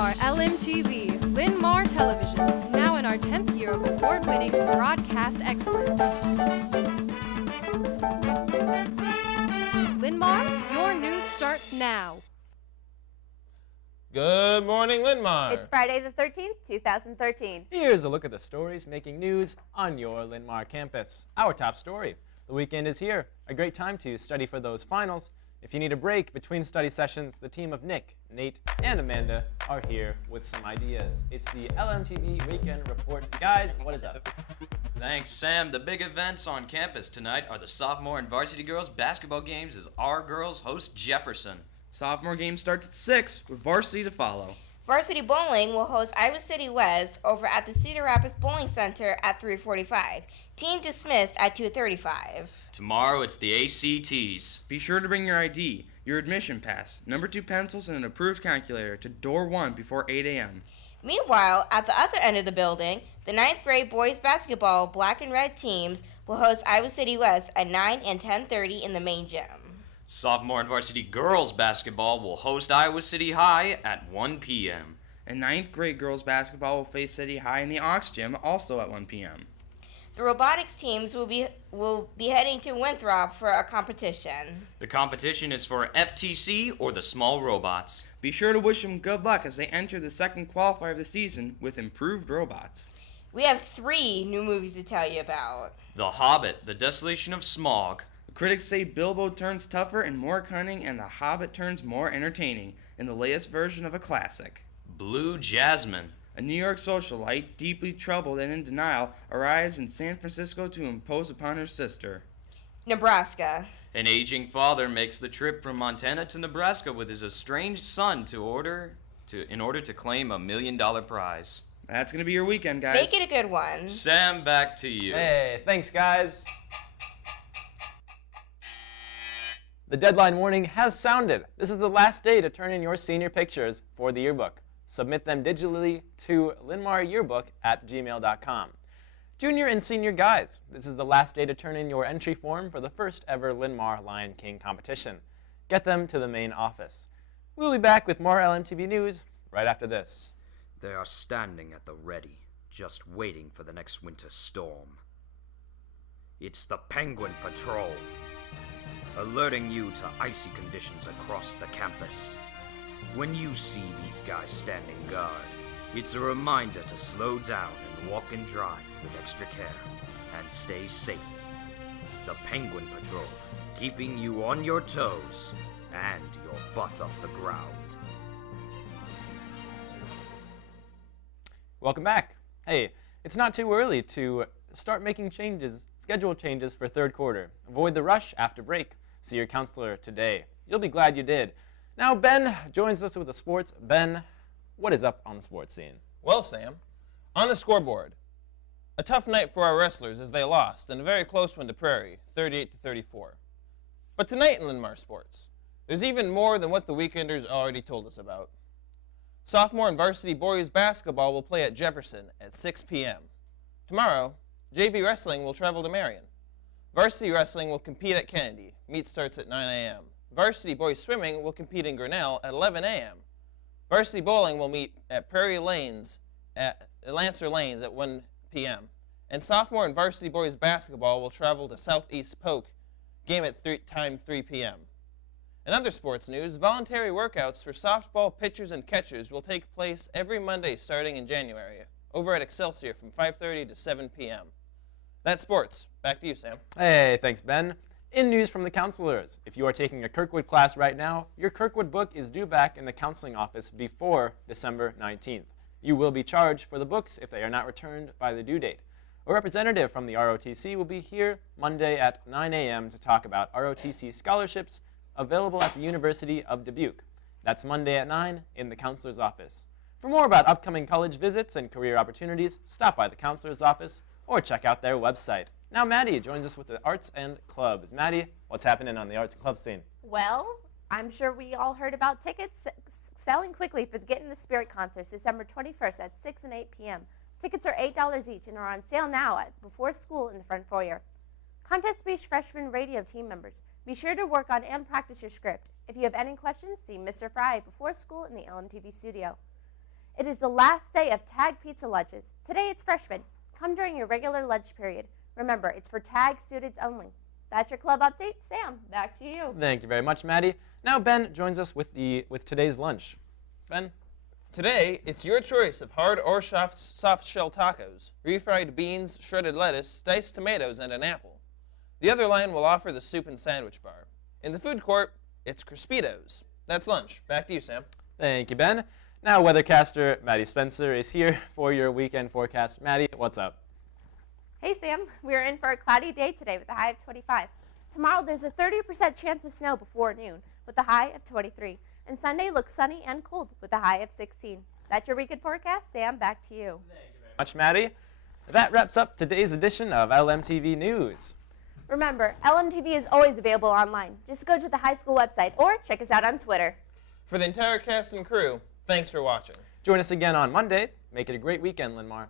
are Lmtv, Linn-Mar Television, now in our 10th year of award-winning broadcast excellence. Linn-Mar, your news starts now. Good morning, Linn-Mar. It's Friday the 13th, 2013. Here's a look at the stories making news on your Linn-Mar campus. Our top story: the weekend is here. A great time to study for those finals. If you need a break between study sessions, the team of Nick, Nate, and Amanda are here with some ideas. It's the Lmtv Weekend Report. Guys, what is up? Thanks, Sam. The big events on campus tonight are the sophomore and varsity girls basketball games as our girls host Jefferson. Sophomore game starts at 6 with varsity to follow. Varsity bowling will host Iowa City West over at the Cedar Rapids Bowling Center at 3:45. Team dismissed at 2:35. Tomorrow it's the ACTs. Be sure to bring your ID, your admission pass, number 2 pencils, and an approved calculator to door 1 before 8 a.m. Meanwhile, at the other end of the building, the 9th grade boys basketball black and red teams will host Iowa City West at 9 and 10:30 in the main gym. Sophomore and varsity girls basketball will host Iowa City High at 1 p.m. And 9th grade girls basketball will face City High in the Aux Gym also at 1 p.m. The robotics teams will be heading to Winthrop for a competition. The competition is for FTC or the small robots. Be sure to wish them good luck as they enter the second qualifier of the season with improved robots. We have 3 new movies to tell you about. The Hobbit, The Desolation of Smaug. Critics say Bilbo turns tougher and more cunning, and The Hobbit turns more entertaining in the latest version of a classic. Blue Jasmine. A New York socialite, deeply troubled and in denial, arrives in San Francisco to impose upon her sister. Nebraska. An aging father makes the trip from Montana to Nebraska with his estranged son in order to claim $1 million prize. That's going to be your weekend, guys. Make it a good one. Sam, back to you. Hey, thanks, guys. The deadline warning has sounded. This is the last day to turn in your senior pictures for the yearbook. Submit them digitally to linmaryearbook@gmail.com. Junior and senior guys, this is the last day to turn in your entry form for the first ever Linn-Mar Lion King competition. Get them to the main office. We'll be back with more Lmtv news right after this. They are standing at the ready, just waiting for the next winter storm. It's the Penguin Patrol, alerting you to icy conditions across the campus. When you see these guys standing guard, it's a reminder to slow down and walk and drive with extra care and stay safe. The Penguin Patrol, keeping you on your toes and your butt off the ground. Welcome back. Hey, it's not too early to start making schedule changes for third quarter. Avoid the rush after break. See your counselor today. You'll be glad you did. Now Ben joins us with the sports. Ben, what is up on the sports scene? Well, Sam, on the scoreboard, a tough night for our wrestlers as they lost, and a very close one to Prairie, 38-34. But tonight in Linn-Mar sports, there's even more than what the weekenders already told us about. Sophomore and varsity boys basketball will play at Jefferson at 6 p.m. Tomorrow, JV wrestling will travel to Marion. Varsity wrestling will compete at Kennedy. Meet starts at 9 a.m. Varsity boys swimming will compete in Grinnell at 11 a.m. Varsity bowling will meet at Lancer Lanes at 1 p.m. And sophomore and varsity boys basketball will travel to Southeast Polk, game at 3 p.m. In other sports news, voluntary workouts for softball pitchers and catchers will take place every Monday starting in January, over at Excelsior from 5:30 to 7 p.m. That's sports. Back to you, Sam. Hey, thanks, Ben. In news from the counselors, if you are taking a Kirkwood class right now, your Kirkwood book is due back in the counseling office before December 19th. You will be charged for the books if they are not returned by the due date. A representative from the ROTC will be here Monday at 9 a.m. to talk about ROTC scholarships available at the University of Dubuque. That's Monday at 9 in the counselor's office. For more about upcoming college visits and career opportunities, stop by the counselor's office or check out their website. Now Maddie joins us with the arts and clubs. Maddie, what's happening on the arts and club scene? Well, I'm sure we all heard about tickets selling quickly for the Get in the Spirit concerts December 21st at 6 and 8 p.m. Tickets are $8 each and are on sale now before school in the front foyer. Contest Beach freshman radio team members, be sure to work on and practice your script. If you have any questions, see Mr. Fry before school in the Lmtv studio. It is the last day of Tag Pizza lunches. Today it's freshmen. Come during your regular lunch period. Remember, it's for Tag students only. That's your club update. Sam, back to you. Thank you very much, Maddie. Now Ben joins us with today's lunch. Ben? Today, it's your choice of hard or soft shell tacos, refried beans, shredded lettuce, diced tomatoes, and an apple. The other line will offer the soup and sandwich bar. In the food court, it's Crispitos. That's lunch. Back to you, Sam. Thank you, Ben. Now, weathercaster Maddie Spencer is here for your weekend forecast. Maddie, what's up? Hey, Sam. We're in for a cloudy day today with a high of 25. Tomorrow, there's a 30% chance of snow before noon with a high of 23. And Sunday looks sunny and cold with a high of 16. That's your weekend forecast. Sam, back to you. Thank you very much, Maddie. That wraps up today's edition of LMTV News. Remember, LMTV is always available online. Just go to the high school website or check us out on Twitter. For the entire cast and crew, thanks for watching. Join us again on Monday. Make it a great weekend, Linn-Mar.